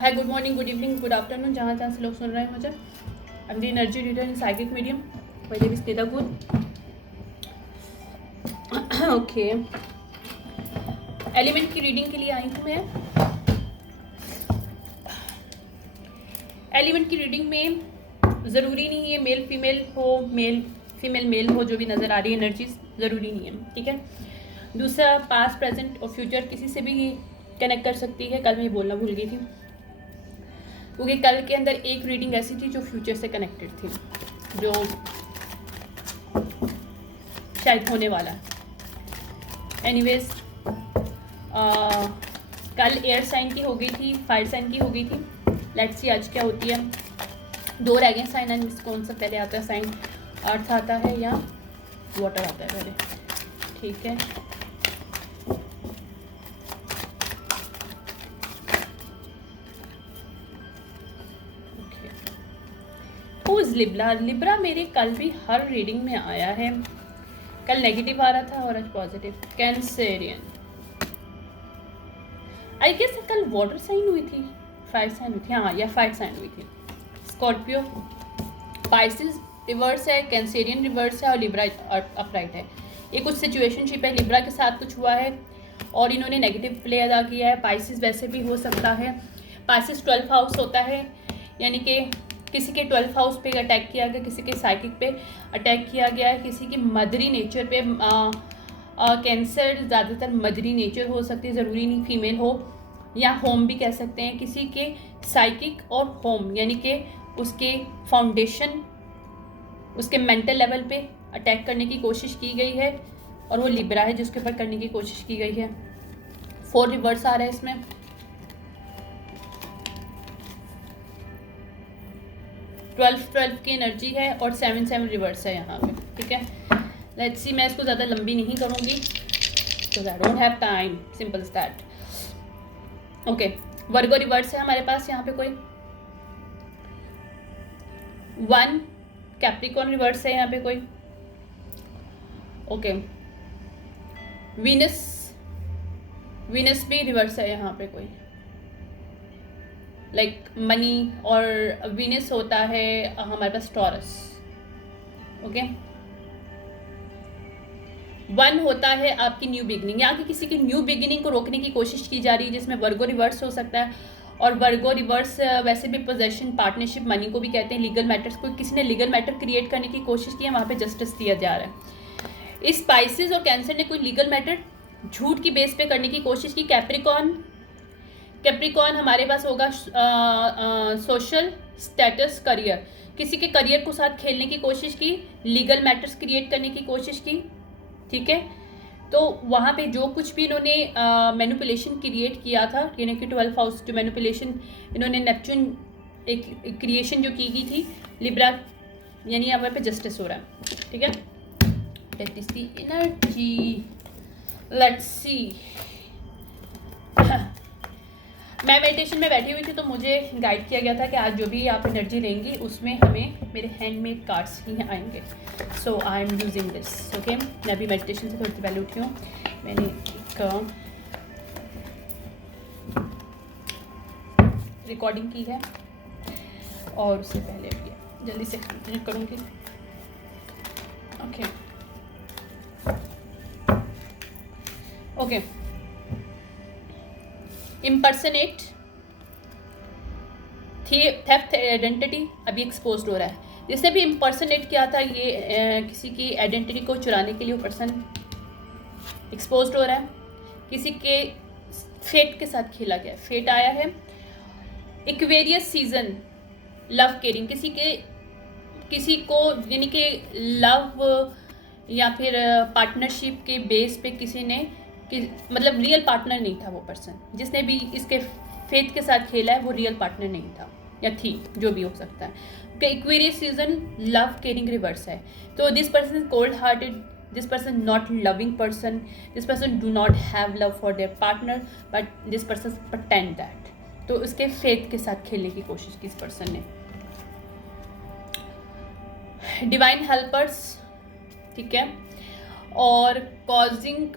हाय, good morning, good evening, good afternoon, जहाँ जहाँ से लोग सुन रहे हैं मुझे। I am the energy reader in psychic medium by Devi Sneda good. Okay, element की रीडिंग के लिए आई हूँ मैं। एलिमेंट की रीडिंग में ज़रूरी नहीं है मेल फीमेल हो, मेल फीमेल मेल हो, जो भी नज़र आ रही है एनर्जीज ज़रूरी नहीं है, ठीक है। दूसरा, पास्ट प्रेजेंट और फ्यूचर किसी से भी कनेक्ट कर सकती है। कल मैं बोलना भूल गई थी, क्योंकि कल के अंदर एक रीडिंग ऐसी थी जो फ्यूचर से कनेक्टेड थी, जो शायद होने वाला है। एनीवेज, कल एयर साइन की हो गई थी, फायर साइन की हो गई थी। लेट्स सी आज क्या होती है। दो रह गए साइन, एंड कौन सा पहले आता है साइन? अर्थ आता है या वाटर आता है पहले? ठीक है, लिब्रा। लिब्रा मेरे कल भी हर रीडिंग में आया है। कल नेगेटिव आ रहा था और आज पॉजिटिव। कैंसेरियन, आई गेस कल वाटर साइन हुई थी, फायर साइन हुई थी, हाँ, या फायर साइन हुई थी। स्कॉर्पियो, पाइसिस रिवर्स है, कैंसेरियन रिवर्स है और लिब्रा अपराइट है। ये कुछ सिचुएशनशिप है, लिब्रा के साथ कुछ हुआ है और इन्होंने नेगेटिव प्ले अदा किया है। पाइसिस वैसे भी हो सकता है। पाइसिस 12th हाउस होता है, यानी कि किसी के 12th हाउस पे अटैक किया गया, किसी के साइकिक पे अटैक किया गया है, किसी की मदरी नेचर पे। कैंसर ज़्यादातर मदरी नेचर हो सकती है, ज़रूरी नहीं फीमेल हो, या होम भी कह सकते हैं। किसी के साइकिक और होम, यानी कि उसके फाउंडेशन, उसके मेंटल लेवल पे अटैक करने की कोशिश की गई है, और वो लिब्रा है जिसके ऊपर करने की कोशिश की गई है। 4 रिवर्स आ रहा है इसमें। 12 की एनर्जी है और 7 रिवर्स है यहाँ पे, ठीक है। लेट्स सी, मैं इसको ज़्यादा लंबी नहीं करूँगी because I don't have time, simple is that. Okay, Virgo reverse है हमारे पास यहाँ पे कोई। 1 कैप्रिकॉर्न रिवर्स है यहाँ पे कोई। ओके, वीनस भी रिवर्स है यहाँ पे कोई। लाइक मनी और वीनस होता है हमारे पास टॉरस। ओके, 1 होता है आपकी न्यू बिगिनिंग, यहाँ की किसी की न्यू बिगिनिंग को रोकने की कोशिश की जा रही है, जिसमें वर्गो रिवर्स हो सकता है। और वर्गो रिवर्स वैसे भी पोजेशन, पार्टनरशिप, मनी को भी कहते हैं। लीगल मैटर्स को, किसी ने लीगल मैटर क्रिएट करने की कोशिश की है, वहाँ पे जस्टिस दिया जा रहा है। इस स्पाइसेस और कैंसर ने कोई लीगल मैटर झूठ की बेस पे करने की कोशिश की। कैप्रिकॉन हमारे पास होगा सोशल स्टेटस, करियर, किसी के करियर को साथ खेलने की कोशिश की, लीगल मैटर्स क्रिएट करने की कोशिश की, ठीक है। तो वहाँ पे जो कुछ भी इन्होंने मैनिपुलेशन क्रिएट किया था, यानी कि 12th हाउस जो मैनिपुलेशन इन्होंने नेपच्यून एक क्रिएशन जो की गई थी, लिब्रा, यानी यहाँ पे जस्टिस हो रहा है, ठीक है। That is the energy. Let's see, मैं मेडिटेशन में बैठी हुई थी तो मुझे गाइड किया गया था कि आज जो भी आप एनर्जी लेंगी उसमें हमें मेरे हैंडमेड कार्ड्स ही आएंगे। So I am using this, okay. मैं अभी मेडिटेशन से थोड़ी देर पहले उठी हूँ। मैंने एक रिकॉर्डिंग की है और उससे पहले भी जल्दी से कंटिन्यू करूँगी, okay okay. Impersonate, theft identity अभी एक्सपोज हो रहा है। जिसने भी इम्पर्सनेट किया था, ये किसी की आइडेंटिटी को चुराने के लिए वो पर्सन एक्सपोज हो रहा है। किसी के फेट के साथ खेला गया, फेट आया है। एक्वेरियस सीजन, लव केयरिंग, किसी को यानी कि लव या फिर पार्टनरशिप के बेस पे किसी ने मतलब रियल पार्टनर नहीं था वो पर्सन, जिसने भी इसके फेथ के साथ खेला है वो रियल पार्टनर नहीं था या थी, जो भी हो सकता है। Aquarius season, love caring reverse है। तो this person cold hearted, this person not loving person, this person do not have love for their partner, but this person pretend that. तो उसके फेथ के साथ खेलने की कोशिश की इस पर्सन ने। डिवाइन हेल्पर्स, ठीक है। और causing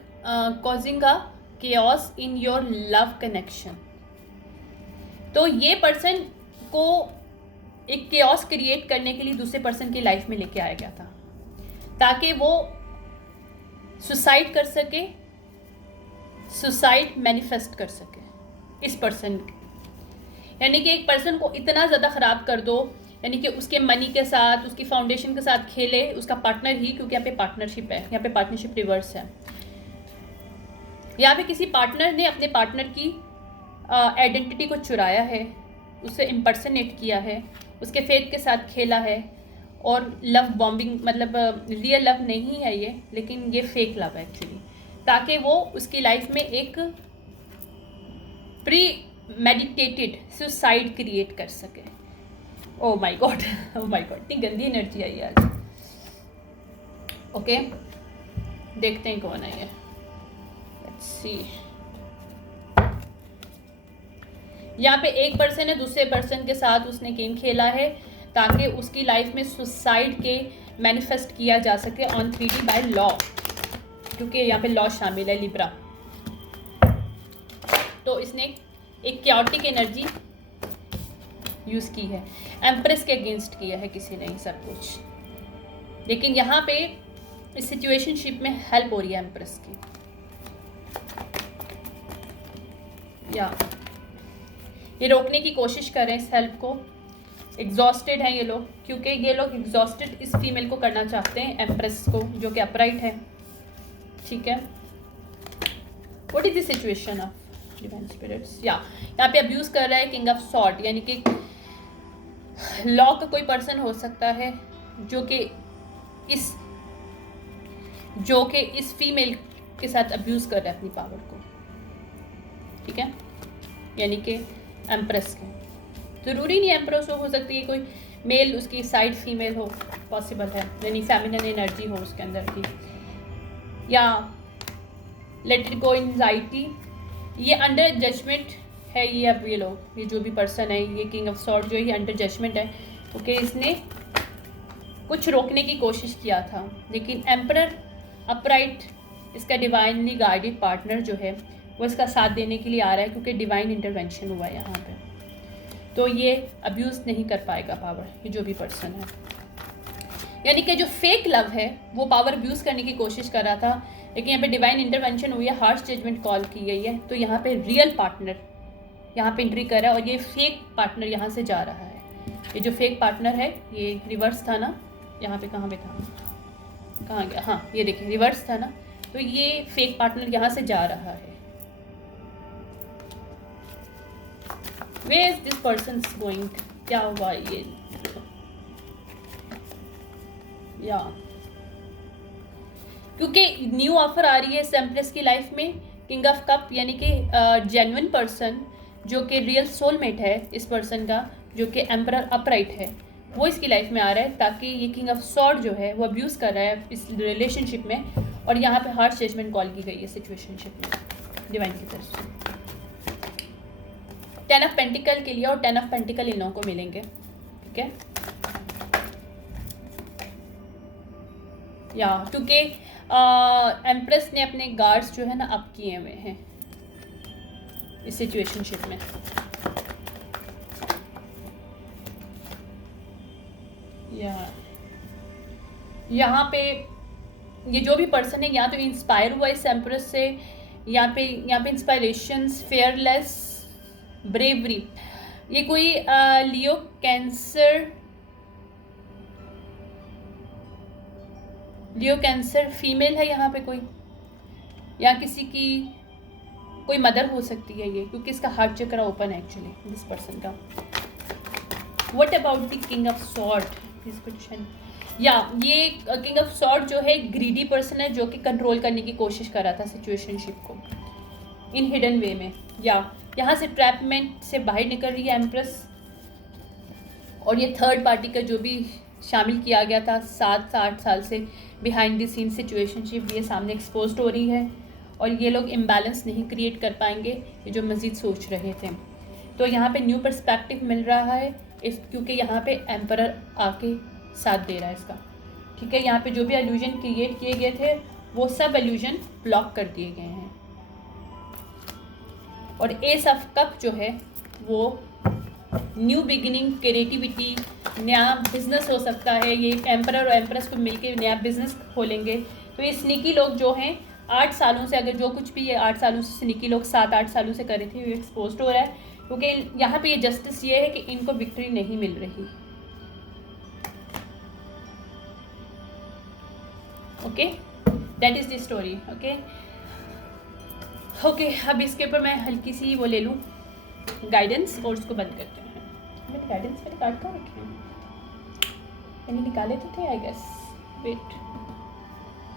a chaos in your love connection, तो ये पर्सन को एक केओस क्रिएट करने के लिए दूसरे पर्सन की लाइफ में लेके आया गया था, ताकि वो सुसाइड कर सके, सुसाइड मैनिफेस्ट कर सके इस पर्सन। यानी कि एक पर्सन को इतना ज़्यादा ख़राब कर दो, यानी कि उसके मनी के साथ, उसकी फाउंडेशन के साथ खेले, उसका पार्टनर ही, क्योंकि यहाँ पे पार्टनरशिप है, यहाँ पे पार्टनरशिप रिवर्स है। यहाँ पे किसी पार्टनर ने अपने पार्टनर की आइडेंटिटी को चुराया है, उसे इम्पर्सनेट किया है, उसके फेथ के साथ खेला है, और लव बॉम्बिंग, मतलब रियल लव नहीं है ये, लेकिन ये फेक लव है एक्चुअली, ताकि वो उसकी लाइफ में एक प्री मेडिटेटेड सुसाइड क्रिएट कर सके। Oh my God, oh my God, इतनी गंदी एनर्जी आई आज। ओके, देखते हैं कौन है ये। Let's see. यहाँ पे एक पर्सन है, दूसरे पर्सन के साथ उसने गेम खेला है ताकि उसकी लाइफ में सुसाइड के मैनिफेस्ट किया जा सके ऑन 3D बाय लॉ, क्योंकि यहाँ पे लॉ शामिल है, लिब्रा। तो इसने एक क्याटिक एनर्जी यूज़ की है, एम्प्रेस के अगेंस्ट किया है किसी ने सब कुछ। लेकिन यहाँ पे इस सिचुएशनशिप में हेल्प हो रही है एम्प्रेस की। या ये रोकने की कोशिश कर रहे हैं इस हेल्प को। एग्जॉस्टेड हैं ये लोग, क्योंकि ये लोग एग्जॉस्टेड इस फीमेल को करना चाहते हैं, एम्प्रेस को, जो कि अपराइट है। ठीक है, what is the situation of divine spirits? यहाँ पे अब्यूज कर रहा है किंग ऑफ सॉर्ड, यानी कि लॉ का कोई पर्सन हो सकता है जो कि इस फीमेल के साथ अब्यूज कर रहा है अपनी पावर को। ठीक है, यानी कि एम्प्रेस के, ज़रूरी नहीं एम्प्रेस हो सकती है कोई मेल उसकी साइड फीमेल हो, पॉसिबल है, यानी फेमिनिन एनर्जी हो उसके अंदर की। या लेट इट गो एंजाइटी, ये अंडर जजमेंट है ये। अब ये लोग, ये जो भी पर्सन है, ये किंग ऑफ सॉर्ड जो है, ये अंडर जजमेंट है, क्योंकि इसने कुछ रोकने की कोशिश किया था, लेकिन एम्परर अपराइट, इसका डिवाइनली गाइडेड पार्टनर जो है, वो इसका साथ देने के लिए आ रहा है, क्योंकि डिवाइन इंटरवेंशन हुआ है यहाँ पे। तो ये अब्यूज़ नहीं कर पाएगा पावर, ये जो भी पर्सन है। यानी कि जो फेक लव है वो पावर अब्यूज़ करने की कोशिश कर रहा था, लेकिन यहाँ पे डिवाइन इंटरवेंशन हुई है, हार्श जजमेंट कॉल की गई है। तो यहाँ पे रियल पार्टनर यहाँ पे एंट्री कर रहा है, और ये फेक पार्टनर यहाँ से जा रहा है। ये जो फेक पार्टनर है, ये रिवर्स था ना, यहाँ पे कहाँ पे था, कहाँ गया, हाँ ये देखिए रिवर्स था ना। तो ये फेक पार्टनर यहाँ से जा रहा है। Where is this person's going? क्या हुआ ये? या क्योंकि न्यू ऑफर आ रही है एम्प्रेस की लाइफ में, किंग ऑफ कप, यानी कि जेन्युइन पर्सन जो कि रियल सोलमेट है इस पर्सन का, जो कि एम्परर अपराइट है, वो इसकी लाइफ में आ रहा है, ताकि ये किंग ऑफ सॉर्ड जो है वो अब्यूज़ कर रहा है इस रिलेशनशिप में। और यहाँ पे हार्श जजमेंट कॉल की गई है सिचुएशनशिप में डिवाइन की तरफ से। 10 ऑफ पेंटिकल के लिए, और 10 ऑफ पेंटिकल इन लोगों को मिलेंगे। ठीक है, या क्योंकि एम्प्रेस ने अपने गार्ड्स जो है ना अप किए हुए हैं इस सिचुएशनशिप में। या यहाँ पे ये जो भी पर्सन है, यहाँ तो इंस्पायर हुआ इस एम्प्रेस से। यहाँ पे इंस्पायरेशंस, फेयरलेस, ब्रेवरी, ये कोई लियो कैंसर फीमेल है यहाँ पे कोई, या किसी की कोई मदर हो सकती है ये, क्योंकि इसका हार्ट चक्र ओपन है एक्चुअली दिस पर्सन का। What about the king of sword this question? या ये किंग ऑफ सॉर्ड जो है ग्रीडी पर्सन है, जो कि कंट्रोल करने की कोशिश कर रहा था सिचुएशनशिप को इन हिडन वे में। या यहाँ से ट्रैपमेंट से बाहर निकल रही है एम्प्रेस, और ये थर्ड पार्टी का जो भी शामिल किया गया था 7 से 8 साल से बिहाइंड द सीन सिचुएशनशिप, ये सामने एक्सपोज्ड हो रही है, और ये लोग इम्बैलेंस नहीं क्रिएट कर पाएंगे, ये जो मज़ीद सोच रहे थे। तो यहाँ पे न्यू पर्सपेक्टिव मिल रहा है क्योंकि यहाँ पे एम्परर आके साथ दे रहा है इसका। ठीक है, यहाँ पे जो भी एल्यूजन क्रिएट किए गए थे वो सब एल्यूजन ब्लॉक कर दिए गए हैं, और एस ऑफ कप जो है वो न्यू बिगिनिंग, क्रिएटिविटी, नया बिजनेस हो सकता है। ये एम्परर और एम्प्रेस को मिलकर नया बिजनेस खोलेंगे। तो ये स्नीकी लोग जो हैं 8 सालों से, अगर जो कुछ भी ये 8 सालों से स्नीकी लोग 7-8 सालों से कर रहे थे, वो एक्सपोज हो रहा है, क्योंकि यहाँ पे ये जस्टिस ये है कि इनको विक्ट्री नहीं मिल रही। Okay, that is the story. Okay, अब इसके ऊपर मैं हल्की सी वो ले लूँ गाइडेंस और उसको बंद करते हैं। मैंने गाइडेंस मेरे कार्ड कहाँ रखे हैं? मैंने निकाले तो थे I guess. Wait,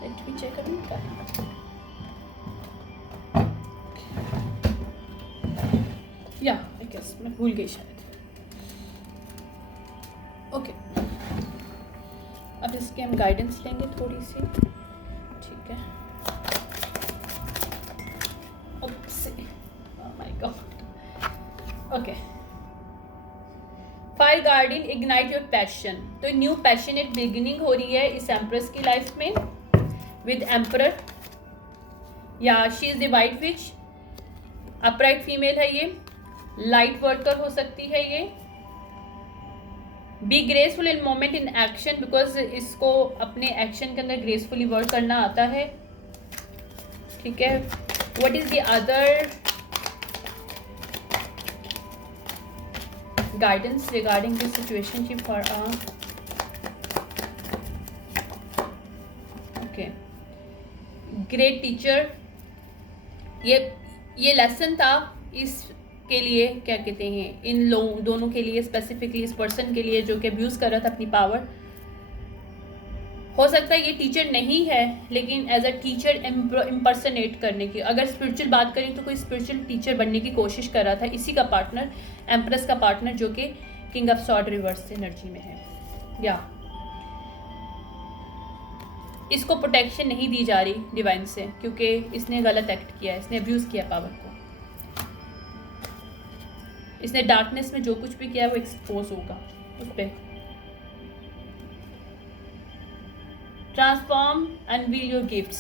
let me check करूँ क्या। या आई गेस मैं भूल गई शायद। ओके, अब इसकी हम गाइडेंस लेंगे थोड़ी सी, ठीक है। My God. Okay, fire guardian ignite your passion. तो न्यू पैशनेट बिगिनिंग हो रही है इस एम्प्रेस की लाइफ में विद एम्परर, या she is the white witch, upright female है ये, लाइट वर्कर हो सकती है ये। Be graceful in moment in action, because इसको अपने एक्शन के अंदर ग्रेसफुली वर्क करना आता है, ठीक है। What is the other guidance regarding this situationship for okay, great teacher. ये लेसन था इसके लिए, क्या कहते हैं, इन लोगों दोनों के लिए, स्पेसिफिकली इस पर्सन के लिए जो कि अब्यूज़ कर रहा था अपनी पावर। हो सकता है ये टीचर नहीं है, लेकिन एज अ टीचर इम्पर्सनेट करने की, अगर स्पिरिचुअल बात करें तो कोई स्पिरिचुअल टीचर बनने की कोशिश कर रहा था। इसी का पार्टनर, एम्प्रेस का पार्टनर, जो कि king of sword reverse energy में है, या इसको प्रोटेक्शन नहीं दी जा रही डिवाइन से, क्योंकि इसने गलत एक्ट किया, इसने अब्यूज़ किया पावर को, इसने डार्कनेस में जो कुछ भी किया वो एक्सपोज होगा उस पर। Transform unveil your gifts.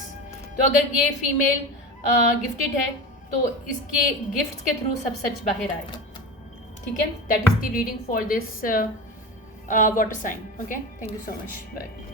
तो अगर ये फीमेल गिफ्टेड है तो इसके गिफ्ट्स के थ्रू सब सच बाहर आएगा, ठीक है। That is the reading for this water sign. Okay, thank you so much, bye.